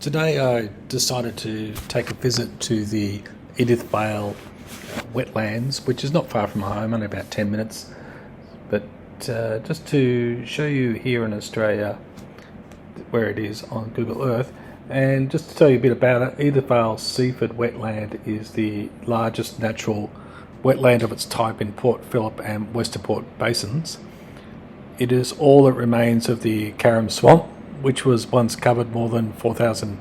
Today I decided to take a visit to the Edithvale Wetlands, which is not far from home, only about 10 minutes. But just to show you here in Australia where it is on Google Earth, and just to tell you a bit about it, Edithvale Seaford Wetland is the largest natural wetland of its type in Port Phillip and Western Port basins. It is all that remains of the Carrum Swamp, which was once covered more than 4,000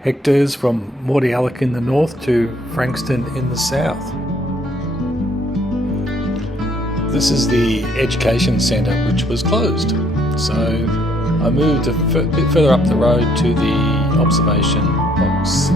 hectares from Mordialloc in the north to Frankston in the south. This is the education centre, which was closed. So I moved a bit further up the road to the observation box